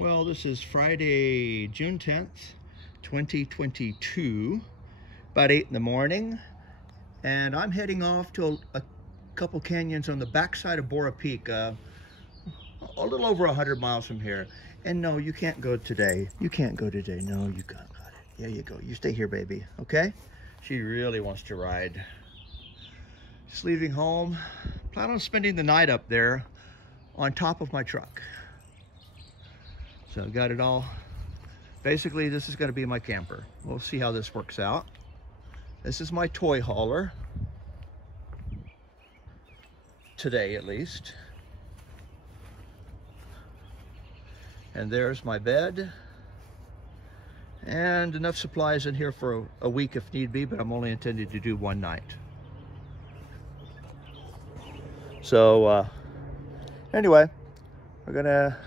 Well, this is Friday, June 10th, 2022, about 8 in the morning, and I'm heading off to a couple canyons on the backside of Borah Peak, a little over 100 miles from here. And no, you can't go today. You can't go today. No, you got it. There you go. You stay here, baby, okay? She really wants to ride. Just leaving home. Plan on spending the night up there on top of my truck. So I've got it all. Basically, this is going to be my camper. We'll see how this works out. This is my toy hauler. Today, at least. And there's my bed. And enough supplies in here for a week if need be, but I'm only intended to do one night. So, anyway, we're gonna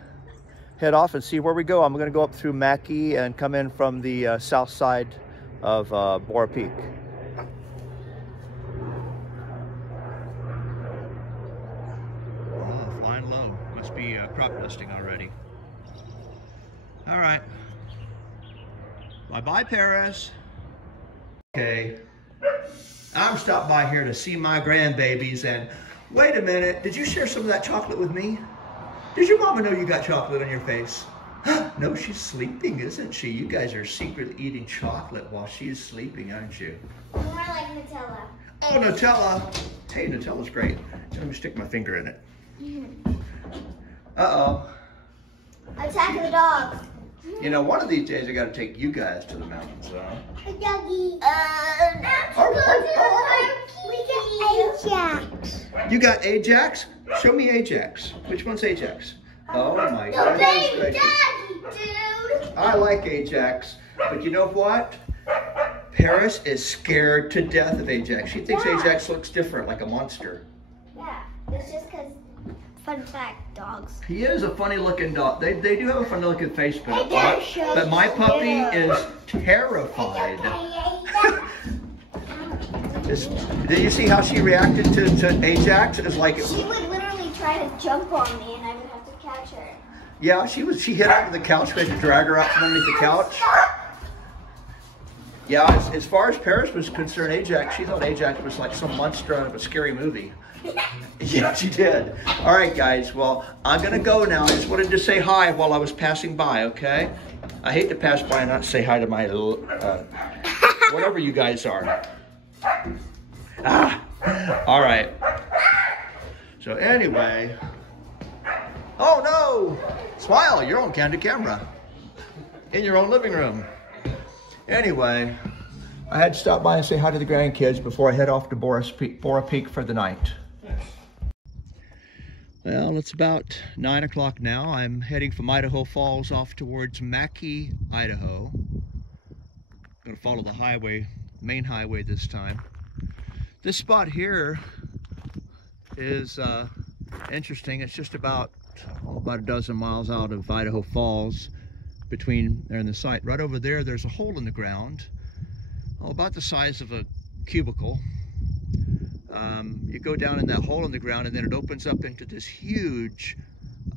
head off and see where we go. I'm going to go up through Mackey and come in from the south side of Borah Peak. Oh, flying low. Must be crop dusting already. All right. Bye-bye, Paris. Okay. I'm stopped by here to see my grandbabies, and wait a minute. Did you share some of that chocolate with me? Did your mama know you got chocolate on your face? No, she's sleeping, isn't she? You guys are secretly eating chocolate while she's sleeping, aren't you? More like Nutella. Oh, Nutella. Hey, Nutella's great. Let me stick my finger in it. Uh-oh. Attack of the dogs. You know, one of these days I got to take you guys to the mountains, huh? A doggy. We got Ajax. You got Ajax? Show me Ajax. Which one's Ajax? Oh my The goodness baby gracious. doggy, dude. I like Ajax, but you know what? Paris is scared to death of Ajax. She thinks Ajax looks different, like a monster. Yeah, it's just because, fun fact, dogs. He is a funny looking dog. They do have a funny looking face, but my so puppy cute. is terrified. Did you see how she reacted to Ajax? It's like She would literally try to jump on me and I would have to catch her. yeah, she hit under the couch. We had to drag her out from underneath the couch. Yeah, as far as Paris was concerned, Ajax, she thought Ajax was like some monster out of a scary movie. Yeah, she did. All right, guys. Well, I'm going to go now. I just wanted to say hi while I was passing by, okay? I hate to pass by and not say hi to my, whatever you guys are. All right. So anyway. Oh, no. Smile. You're on candid camera. In your own living room. Anyway, I had to stop by and say hi to the grandkids before I head off to Borah Peak for the night. Well, it's about 9 o'clock now. I'm heading from Idaho Falls off towards Mackey, Idaho. I'm going to follow the highway, main highway this time. This spot here is interesting. It's just about a dozen miles out of Idaho Falls. Between there and the site. Right over there, there's a hole in the ground, about the size of a cubicle. You go down in that hole in the ground and then it opens up into this huge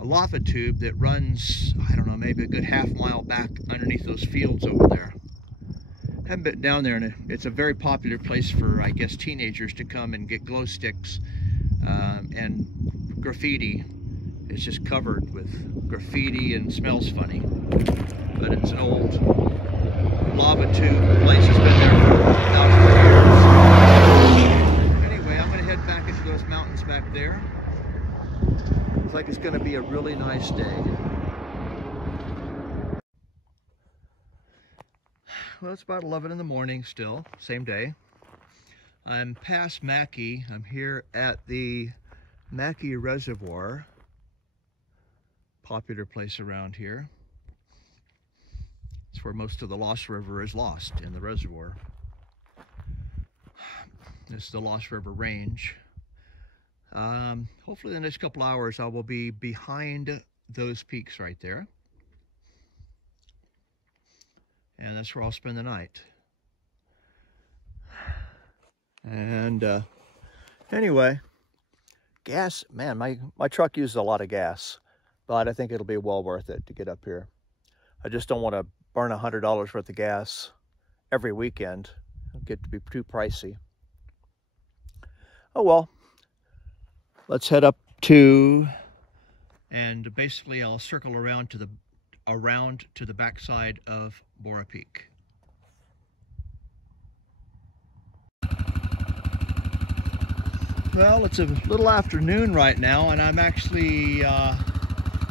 lava tube that runs, I don't know, maybe a good half-mile back underneath those fields over there. Haven't been down there, and it's a very popular place for, I guess, teenagers to come and get glow sticks and graffiti. It's just covered with graffiti and smells funny. But it's an old lava tube. The place has been there for 1,000 years. Anyway, I'm going to head back into those mountains back there. Looks like it's going to be a really nice day. Well, it's about 11 in the morning still, same day. I'm past Mackey. I'm here at the Mackey Reservoir. Popular place around here. It's where most of the Lost River is lost, in the reservoir. This is the Lost River Range. Hopefully in the next couple hours I will be behind those peaks right there. And that's where I'll spend the night. And anyway, gas, man, my truck uses a lot of gas. but I think it'll be well worth it to get up here. I just don't want to burn $100 worth of gas every weekend. It'll get to be too pricey. Oh well, let's head up to, and basically I'll circle around to the backside of Borah Peak. Well, it's a little afternoon right now, and I'm actually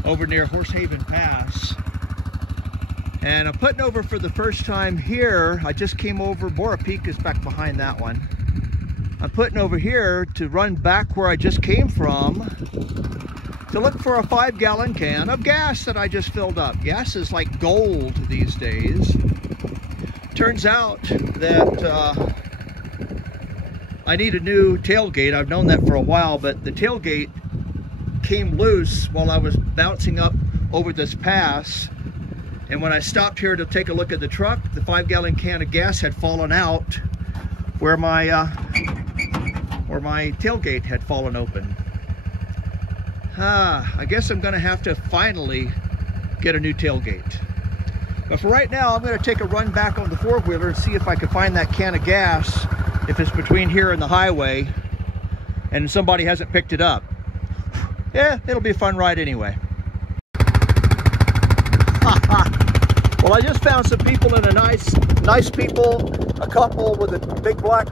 over near Horsehaven Pass. And I'm putting over for the first time here. I just came over. Borah Peak is back behind that one. I'm putting over here to run back where I just came from to look for a 5-gallon can of gas that I just filled up. Gas is like gold these days. Turns out that I need a new tailgate. I've known that for a while, but the tailgate came loose while I was bouncing up over this pass. And when I stopped here to take a look at the truck, the 5-gallon can of gas had fallen out where my tailgate had fallen open. I guess I'm gonna have to finally get a new tailgate. But for right now, I'm gonna take a run back on the 4-wheeler and see if I can find that can of gas, if it's between here and the highway and somebody hasn't picked it up. Yeah, it'll be a fun ride anyway. Well, I just found some people in a nice people, a couple with a big black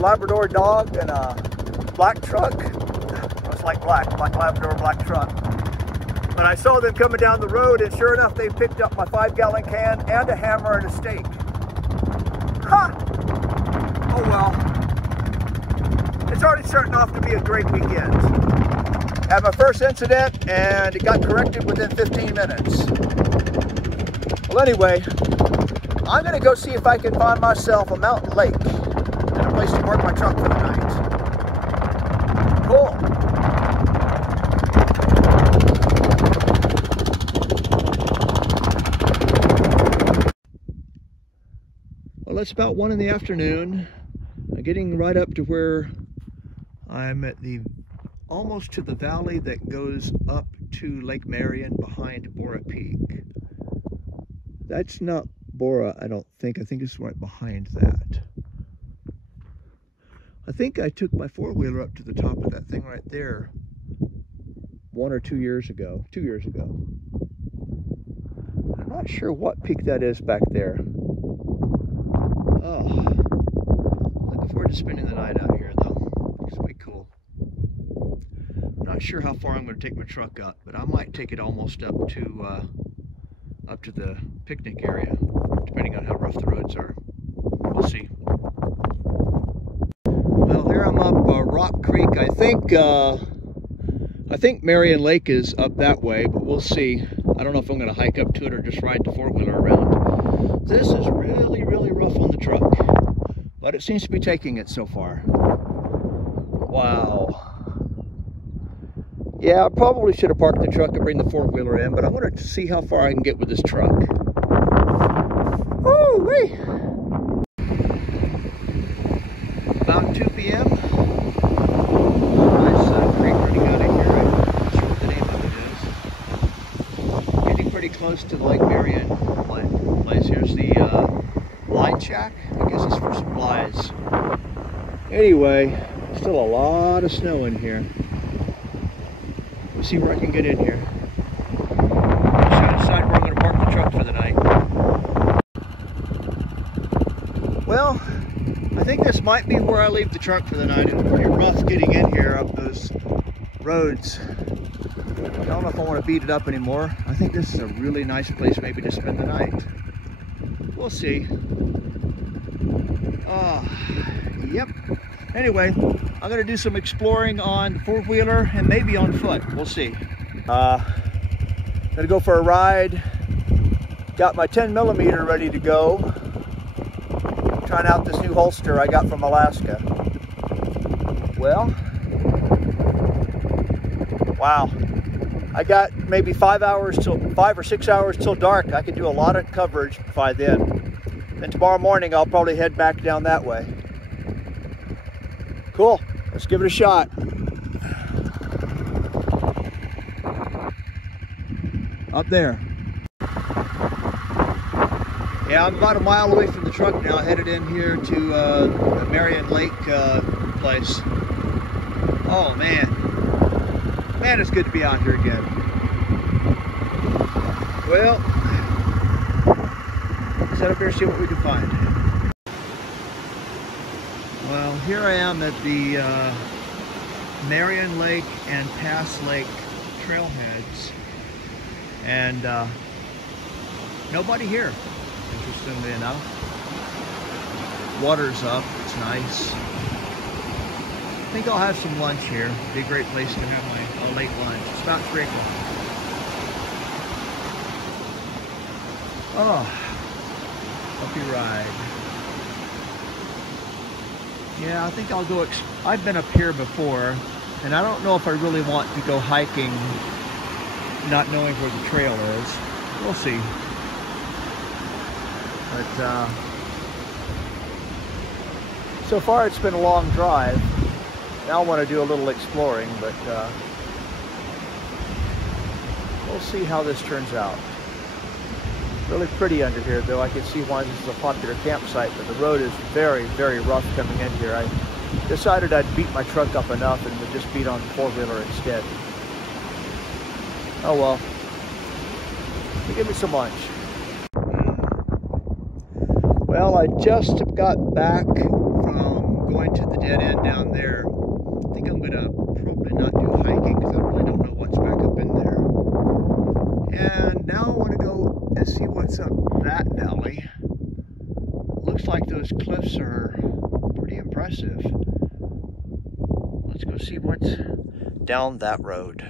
Labrador dog and a black truck. It's like black Labrador, black truck. But I saw them coming down the road, and sure enough, they picked up my 5-gallon can and a hammer and a stake. Ha! Oh well. It's already starting off to be a great weekend. Had my first incident, and it got corrected within 15 minutes. Well, anyway, I'm going to go see if I can find myself a mountain lake and a place to park my truck for the night. Cool. Well, it's about 1 in the afternoon. I'm getting right up to where I'm at almost to the valley that goes up to Lake Marion behind Borah Peak. That's not Borah, I don't think. I think it's right behind that. I think I took my 4-wheeler up to the top of that thing right there 1 or 2 years ago. 2 years ago. I'm not sure what peak that is back there. Oh, looking forward to spending the night out here though. It's way cool. I'm not sure how far I'm going to take my truck up, but I might take it almost up to the picnic area, depending on how rough the roads are. We'll see. Well, here I'm up Rock Creek. I think Marion Lake is up that way, but we'll see. I don't know if I'm going to hike up to it or just ride the 4-wheeler around. This is really, really rough on the truck, but it seems to be taking it so far. Wow. Yeah, I probably should have parked the truck and bring the 4-wheeler in, but I'm going to see how far I can get with this truck. Woo-wee! About 2 p.m. Nice creek running out of here. I'm not sure what the name of it is. Getting pretty close to the Lake Marion place. Here's the line shack. I guess it's for supplies. Anyway, still a lot of snow in here. We'll see where I can get in here. I'm just going to decide where I'm going to park the truck for the night. Well, I think this might be where I leave the truck for the night. It's pretty rough getting in here up those roads. I don't know if I want to beat it up anymore. I think this is a really nice place maybe to spend the night. We'll see. Yep. Anyway, I'm going to do some exploring on the 4-wheeler and maybe on foot. We'll see. Going to go for a ride. Got my 10mm ready to go. Trying out this new holster I got from Alaska. Well, wow. I got maybe 5 or 6 hours till dark. I can do a lot of coverage by then. Then tomorrow morning I'll probably head back down that way. Cool, let's give it a shot. Up there. Yeah, I'm about a mile away from the truck now, headed in here to the Marion Lake place. Oh man. Man, it's good to be out here again. Well, let's head up here and see what we can find. Well, here I am at the Marion Lake and Pass Lake trailheads, and nobody here, interestingly enough. Water's up, it's nice. I think I'll have some lunch here. Be a great place to have my late lunch. It's about 3 o'clock. Oh, bumpy ride. Yeah, I think I'll go. I've been up here before, and I don't know if I really want to go hiking not knowing where the trail is. We'll see. But so far it's been a long drive. Now I want to do a little exploring, but we'll see how this turns out. Really pretty under here, though. I can see why this is a popular campsite, but the road is very, very rough coming in here. I decided I'd beat my truck up enough and would just beat on the four-wheeler instead. Oh well. Give me some lunch. Well, I just got back from going to the dead end down there. I think I'm gonna probably not do hiking because I really don't know what's back up in there. And now I want to go and see what's up that valley. Looks like those cliffs are pretty impressive. Let's go see what's down that road.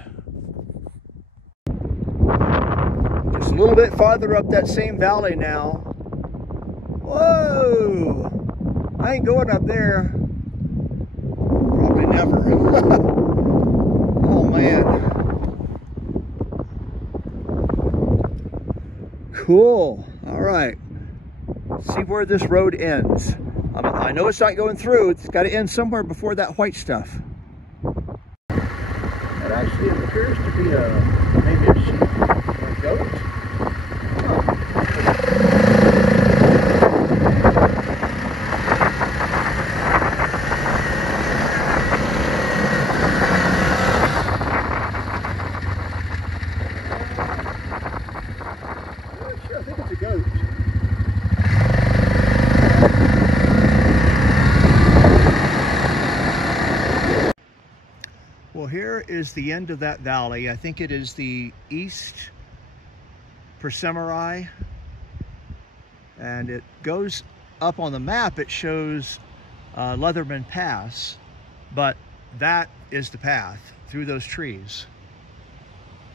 Just a little bit farther up that same valley now. Whoa! I ain't going up there. Probably never. Oh man. Cool. All right. See where this road ends. I know it's not going through. It's got to end somewhere before that white stuff. It actually appears to be maybe a sheep or a goat. Well, here is the end of that valley. I think it is the East Persimmeri, and it goes up on the map. It shows Leatherman Pass, but that is the path through those trees.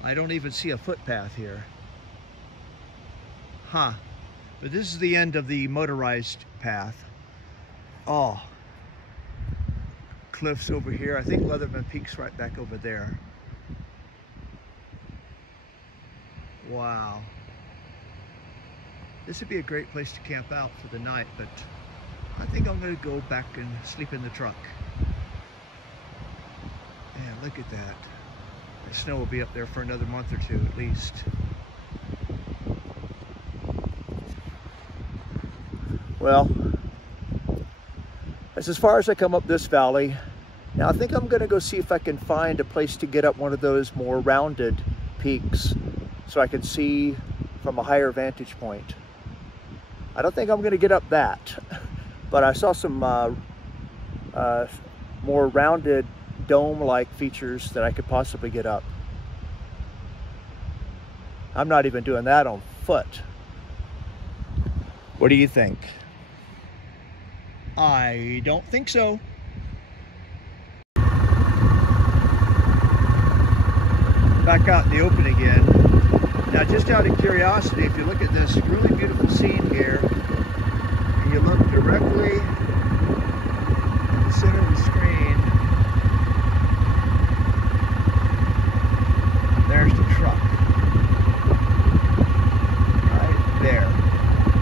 I don't even see a footpath here. Huh. But this is the end of the motorized path. Oh. Cliffs over here. I think Leatherman Peak's right back over there. Wow. This would be a great place to camp out for the night, but I think I'm going to go back and sleep in the truck. Man, look at that. The snow will be up there for another month or two at least. Well, that's as far as I come up this valley. Now I think I'm going to go see if I can find a place to get up one of those more rounded peaks so I can see from a higher vantage point. I don't think I'm going to get up that, but I saw some more rounded dome-like features that I could possibly get up. I'm not even doing that on foot. What do you think? I don't think so. Back out in the open again. Now, just out of curiosity, if you look at this really beautiful scene here, and you look directly in the center of the screen, there's the truck. Right there.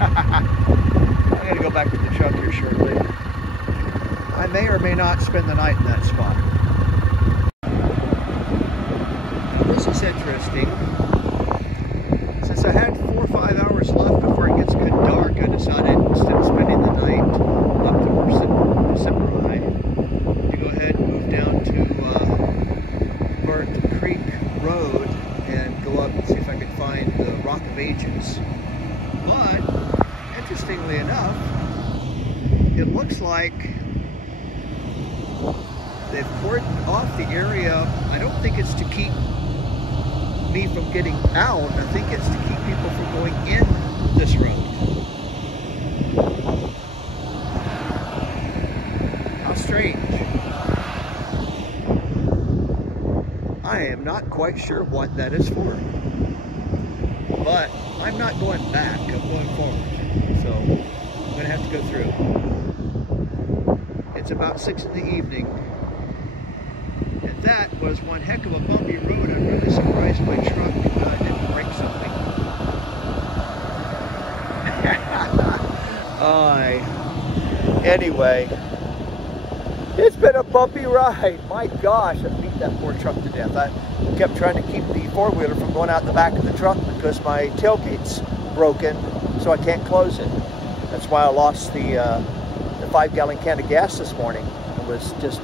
I'm going to go back to the truck here shortly. I may or may not spend the night in that spot. This is interesting. Rock of Ages. But, interestingly enough, it looks like they've cordoned off the area. I don't think it's to keep me from getting out. I think it's to keep people from going in this road. How strange. I am not quite sure what that is for. But I'm not going back, I'm going forward. So I'm gonna have to go through. It's about 6 in the evening. And that was one heck of a bumpy road. I'm really surprised my truck didn't break something. Anyway, it's been a bumpy ride. My gosh, I beat that poor truck to death. I kept trying to keep the four-wheeler from going out the back of the truck because my tailgate's broken, so I can't close it. That's why I lost the 5-gallon can of gas this morning. It was just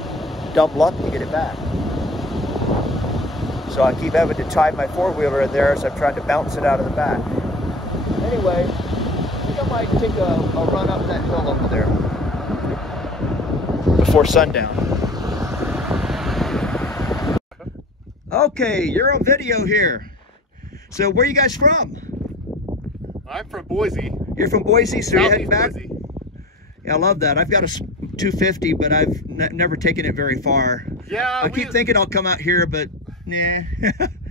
dumb luck to get it back. So I keep having to tie my four-wheeler in there as I'm trying to bounce it out of the back. Anyway, I think I might take a run up that hill over there before sundown. Okay, you're on video here. So where are you guys from? I'm from Boise. You're from Boise, so you're heading back? Boise. Yeah, I love that. I've got a 250, but I've never taken it very far. Yeah, I keep thinking I'll come out here, but nah.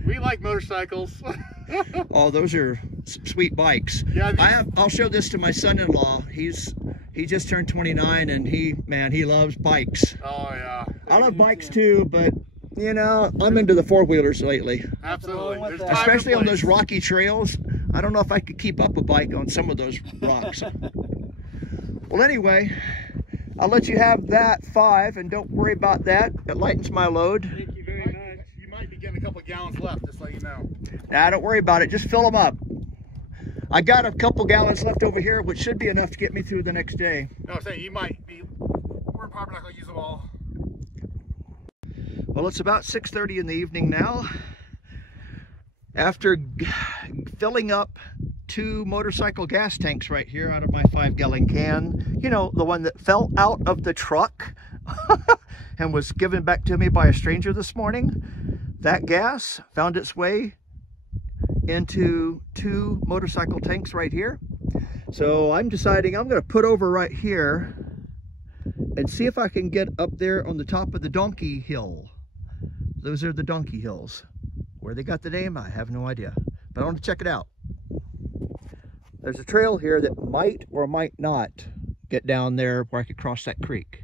We like motorcycles. Oh, those are sweet bikes. Yeah, I'll show this to my son-in-law. He just turned 29, and he loves bikes. Oh yeah. I love bikes too, but you know, I'm into the four-wheelers lately. Absolutely. Especially on those rocky trails. I don't know if I could keep up a bike on some of those rocks. Well, anyway, I'll let you have that 5, and don't worry about that. It lightens my load. Thank you very much. You might be getting a couple gallons left, just so you know. Nah, don't worry about it. Just fill them up. I got a couple gallons left over here, which should be enough to get me through the next day. No, I'm saying you might be. We're probably not going to use them all. Well, it's about 6:30 in the evening now. After filling up 2 motorcycle gas tanks right here out of my 5-gallon can, you know, the one that fell out of the truck and was given back to me by a stranger this morning, that gas found its way into 2 motorcycle tanks right here. So I'm deciding I'm going to put over right here and see if I can get up there on the top of the Donkey Hill. Those are the Donkey Hills. Where they got the name, I have no idea, but I want to check it out. There's a trail here that might or might not get down there where I could cross that creek.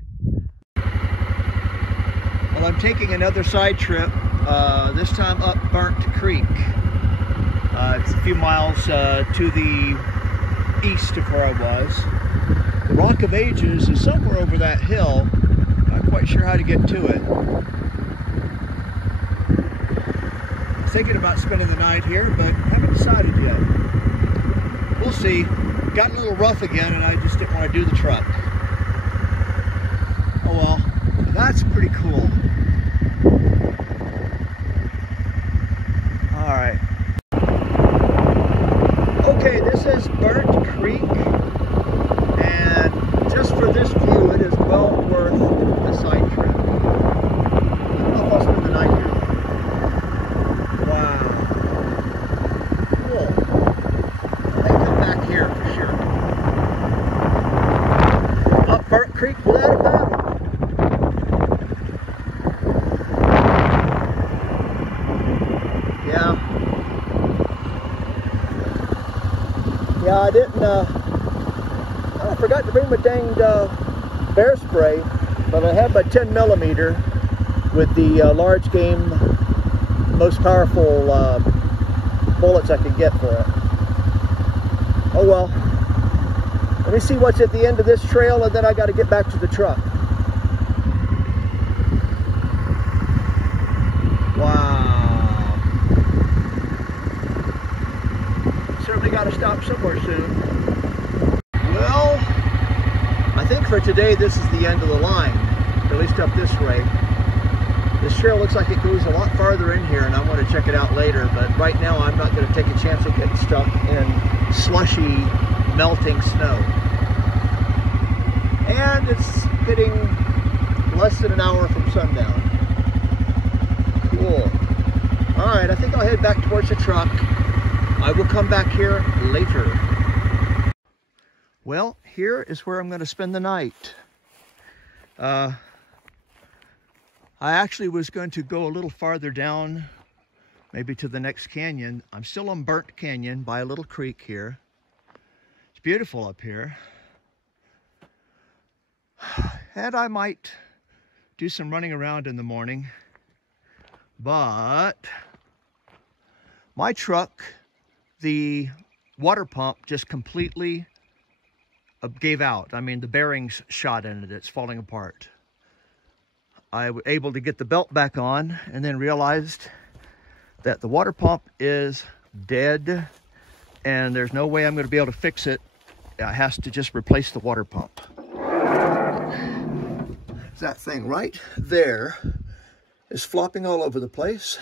Well, I'm taking another side trip, this time up Burnt Creek. It's a few miles to the east of where I was. The Rock of Ages is somewhere over that hill. Not quite sure how to get to it. Thinking about spending the night here, but haven't decided yet. We'll see. Got a little rough again, and I just didn't want to do the truck. Oh well, that's pretty cool. All right. Okay, this is Burnt Creek, and just for this view, it is well worth the side trip. I don't know if I'll spend the night here. Wow. Cool. I may come back here for sure. Up Burnt Creek without a Babb. Yeah, I didn't, I forgot to bring my danged bear spray, but I have my 10mm with the large game, most powerful bullets I could get for it. Oh well. Let me see what's at the end of this trail, and then I got to get back to the truck. Wow. Certainly got to stop somewhere soon. Well, I think for today this is the end of the line, at least up this way. This trail looks like it goes a lot farther in here, and I want to check it out later, but right now I'm not going to take a chance of getting stuck in slushy, melting snow. And it's getting less than an hour from sundown. Cool. All right, I think I'll head back towards the truck. I will come back here later. Well, here is where I'm going to spend the night. I actually was going to go a little farther down, maybe to the next canyon. I'm still on Burnt Canyon by a little creek here. It's beautiful up here. And I might do some running around in the morning. But my truck, the water pump just completely gave out. I mean, the bearings shot in it. It's falling apart. I was able to get the belt back on and then realized that the water pump is dead and there's no way I'm going to be able to fix it. It has to just replace the water pump. That thing right there is flopping all over the place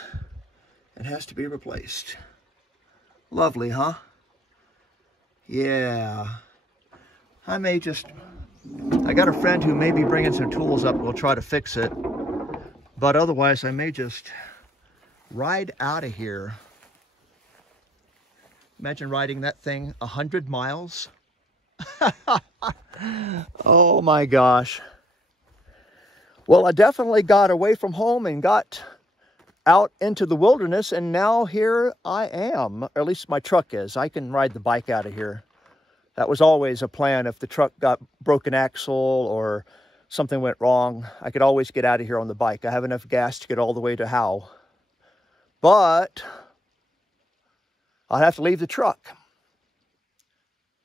and has to be replaced. Lovely, huh? Yeah. I got a friend who may be bringing some tools up. We'll try to fix it. But otherwise, I may just ride out of here. Imagine riding that thing 100 miles. Oh my gosh. Well, I definitely got away from home and got out into the wilderness, and now here I am. Or at least my truck is. I can ride the bike out of here. That was always a plan. If the truck got broken axle or something went wrong, I could always get out of here on the bike. I have enough gas to get all the way to Howe. But I'll have to leave the truck.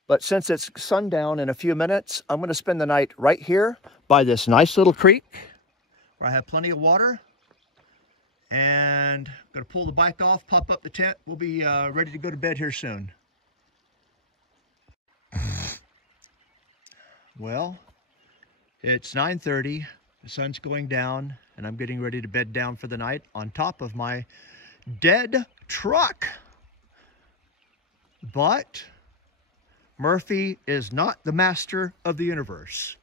But since it's sundown in a few minutes, I'm going to spend the night right here by this nice little creek where I have plenty of water. And I'm going to pull the bike off, pop up the tent. We'll be ready to go to bed here soon. Well, it's 9:30, the sun's going down, and I'm getting ready to bed down for the night on top of my dead truck. But Murphy is not the master of the universe,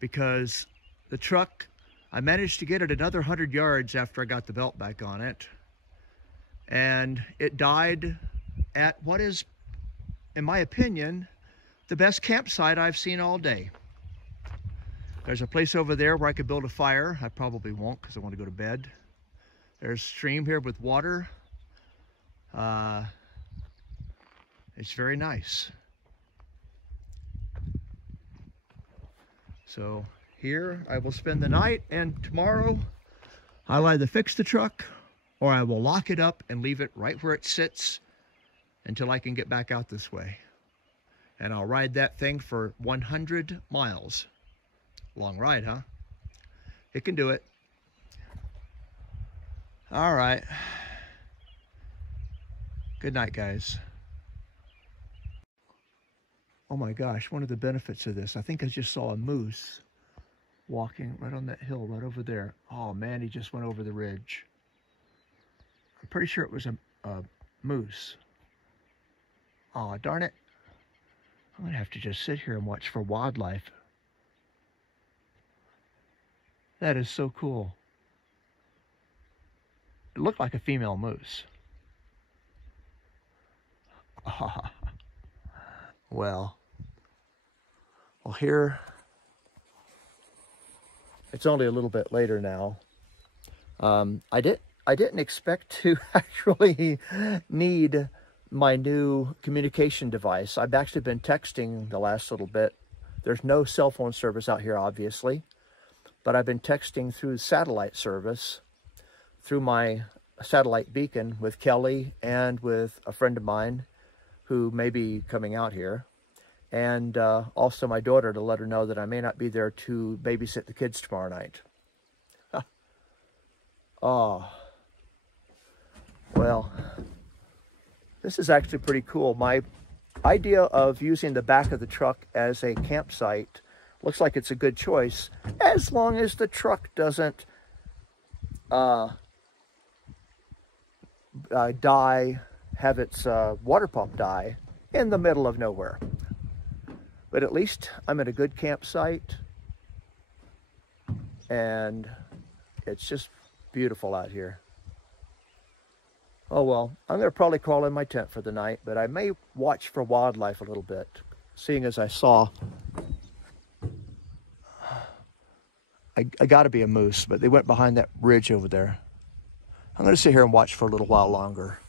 because the truck, I managed to get it another 100 yards after I got the belt back on it, and it died at what is, in my opinion, the best campsite I've seen all day. There's a place over there where I could build a fire. I probably won't because I want to go to bed. There's a stream here with water. It's very nice. So here I will spend the night, and tomorrow I'll either fix the truck or I will lock it up and leave it right where it sits until I can get back out this way. And I'll ride that thing for 100 miles. Long ride, huh? It can do it. All right. Good night, guys. Oh my gosh, one of the benefits of this, I think I just saw a moose walking right on that hill right over there. Oh man, he just went over the ridge. I'm pretty sure it was a moose. Oh, darn it. I'm going to have to just sit here and watch for wildlife. That is so cool. It looked like a female moose. Well, here, it's only a little bit later now. I didn't expect to actually need my new communication device. I've actually been texting the last little bit. There's no cell phone service out here, obviously, but I've been texting through satellite service, through my satellite beacon with Kelly and with a friend of mine who may be coming out here, and also my daughter, to let her know that I may not be there to babysit the kids tomorrow night. Oh, well, this is actually pretty cool. My idea of using the back of the truck as a campsite looks like it's a good choice, as long as the truck doesn't die have its water pump die in the middle of nowhere. But at least I'm at a good campsite, and it's just beautiful out here. Oh well, I'm going to probably crawl in my tent for the night, but I may watch for wildlife a little bit, seeing as I saw, I got to be a moose, but they went behind that ridge over there. I'm going to sit here and watch for a little while longer.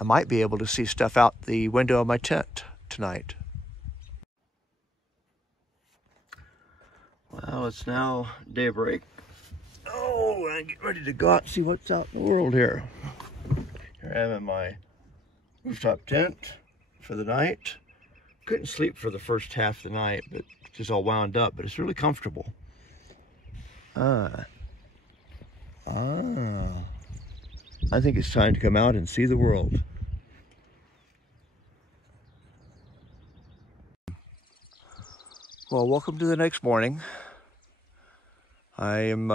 I might be able to see stuff out the window of my tent tonight. Well, it's now daybreak. Oh, and get ready to go out and see what's out in the world here. Here I am in my rooftop tent for the night. Couldn't sleep for the first half of the night, but just all wound up, but it's really comfortable. I think it's time to come out and see the world. Well, welcome to the next morning. I am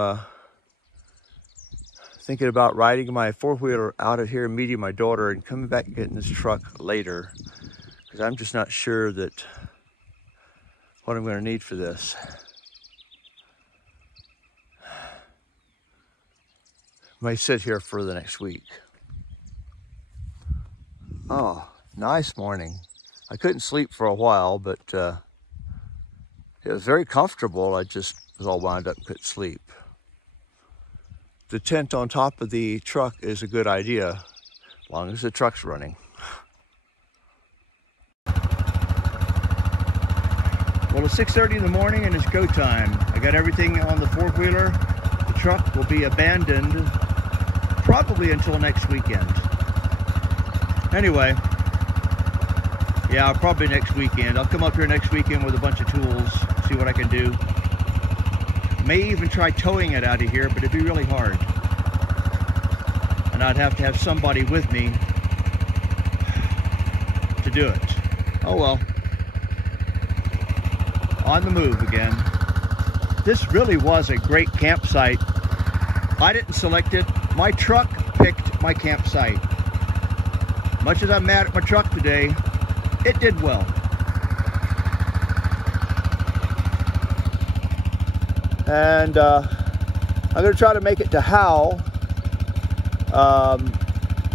thinking about riding my four-wheeler out of here and meeting my daughter and coming back and getting this truck later, because I'm just not sure that what I'm going to need for this. May sit here for the next week. Oh, nice morning. I couldn't sleep for a while, but it was very comfortable. I just was all wound up and couldn't sleep. The tent on top of the truck is a good idea, as long as the truck's running. Well, it's 6:30 in the morning and it's go time. I got everything on the four-wheeler. The truck will be abandoned probably until next weekend. Anyway, yeah, probably next weekend. I'll come up here next weekend with a bunch of tools, see what I can do. May even try towing it out of here, but it'd be really hard. And I'd have to have somebody with me to do it. Oh well. On the move again. This really was a great campsite. I didn't select it. My truck picked my campsite. Much as I'm mad at my truck today, it did well. And I'm going to try to make it to Howe,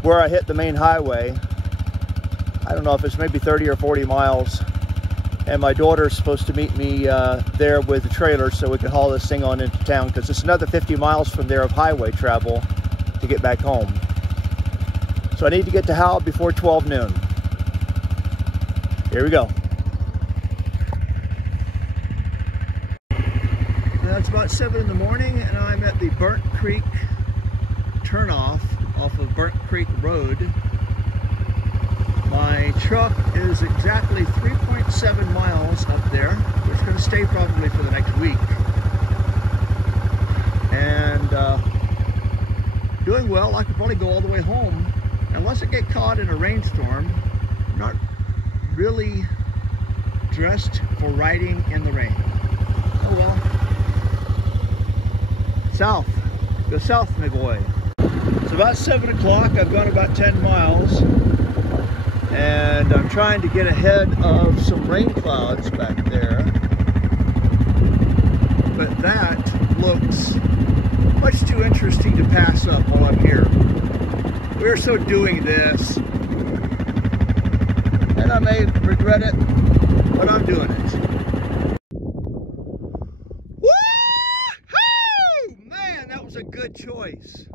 where I hit the main highway. I don't know if it's maybe 30 or 40 miles. And my daughter's supposed to meet me there with the trailer so we can haul this thing on into town, because it's another 50 miles from there of highway travel to get back home. So I need to get to Howe before 12 noon. Here we go. Now it's about 7 in the morning and I'm at the Burnt Creek turnoff off of Burnt Creek Road. My truck is exactly 3.7 miles up there, which is going to stay probably for the next week. And doing well. I could probably go all the way home, unless I get caught in a rainstorm. I'm not really dressed for riding in the rain. Oh well. South. Go south, my boy. It's about 7 o'clock. I've gone about 10 miles. And I'm trying to get ahead of some rain clouds back there. But that looks much too interesting to pass up while I'm here. We're so doing this. And I may regret it, but I'm doing it. Woo-hoo! Man, that was a good choice.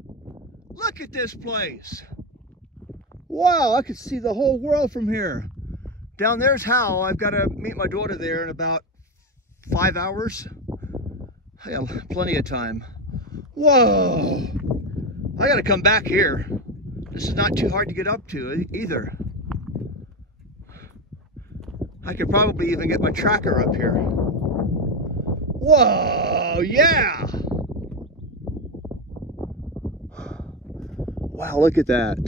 Look at this place. Wow, I could see the whole world from here. Down there's Howe. I've got to meet my daughter there in about 5 hours. I got plenty of time. Whoa! I got to come back here. This is not too hard to get up to either. I could probably even get my tracker up here. Whoa, yeah! Wow, look at that.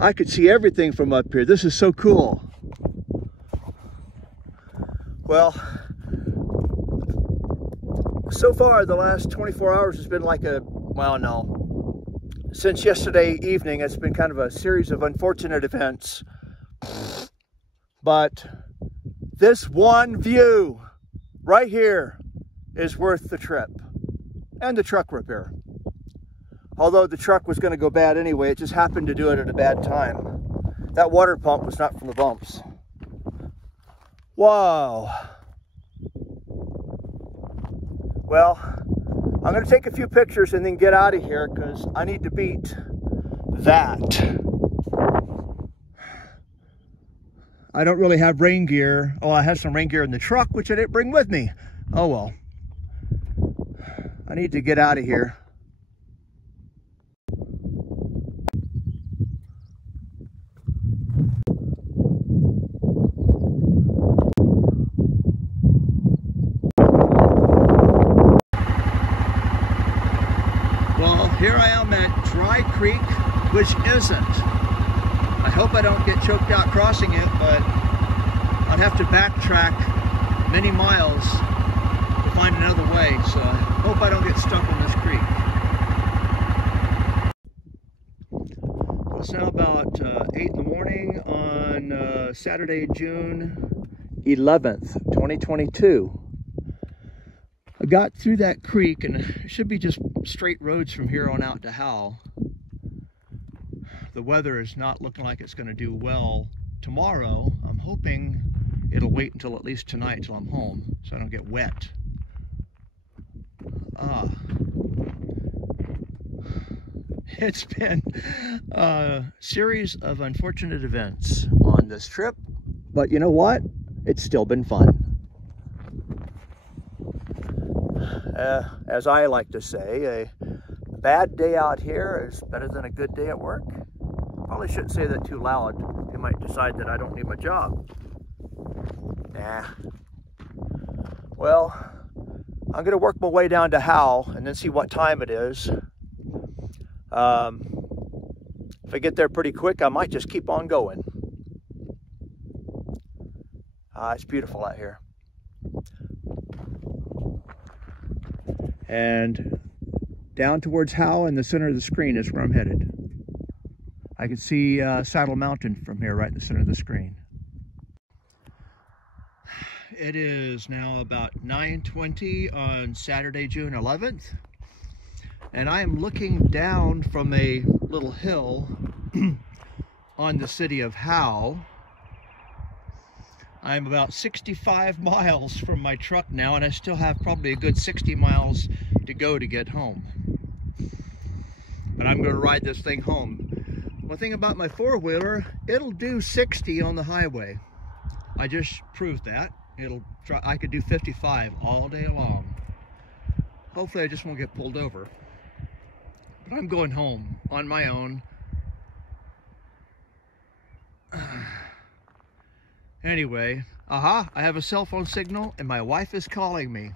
I could see everything from up here. This is so cool. Well, so far the last 24 hours has been like a, well, no, since yesterday evening, it's been kind of a series of unfortunate events. But this one view right here is worth the trip and the truck repair. Although the truck was going to go bad anyway, it just happened to do it at a bad time. That water pump was not from the bumps. Wow. Well, I'm going to take a few pictures and then get out of here because I need to beat that. I don't really have rain gear. Oh, I have some rain gear in the truck, which I didn't bring with me. Oh well. I need to get out of here. Well, here I am at Dry Creek, which isn't. I hope I don't get choked out crossing it, but I'd have to backtrack many miles to find another way, so I hope I don't get stuck on this creek. It's now about 8 in the morning on Saturday, June 11th, 2022. I got through that creek, and it should be just straight roads from here on out to Howell. The weather is not looking like it's going to do well tomorrow. I'm hoping it'll wait until at least tonight till I'm home so I don't get wet. It's been a series of unfortunate events on this trip, but you know what? It's still been fun. As I like to say, a bad day out here is better than a good day at work. Probably shouldn't say that too loud. They might decide that I don't need my job. Nah. Well, I'm gonna work my way down to Howell and then see what time it is. If I get there pretty quick, I might just keep on going. It's beautiful out here. And down towards Howell in the center of the screen is where I'm headed. I can see Saddle Mountain from here, right in the center of the screen. It is now about 9:20 on Saturday, June 11th. And I am looking down from a little hill on the city of Howell. I'm about 65 miles from my truck now, and I still have probably a good 60 miles to go to get home. But I'm going to ride this thing home. One thing about my four-wheeler, it'll do 60 on the highway. I just proved that. I could do 55 all day long. Hopefully I just won't get pulled over. But I'm going home on my own. Anyway, I have a cell phone signal and my wife is calling me.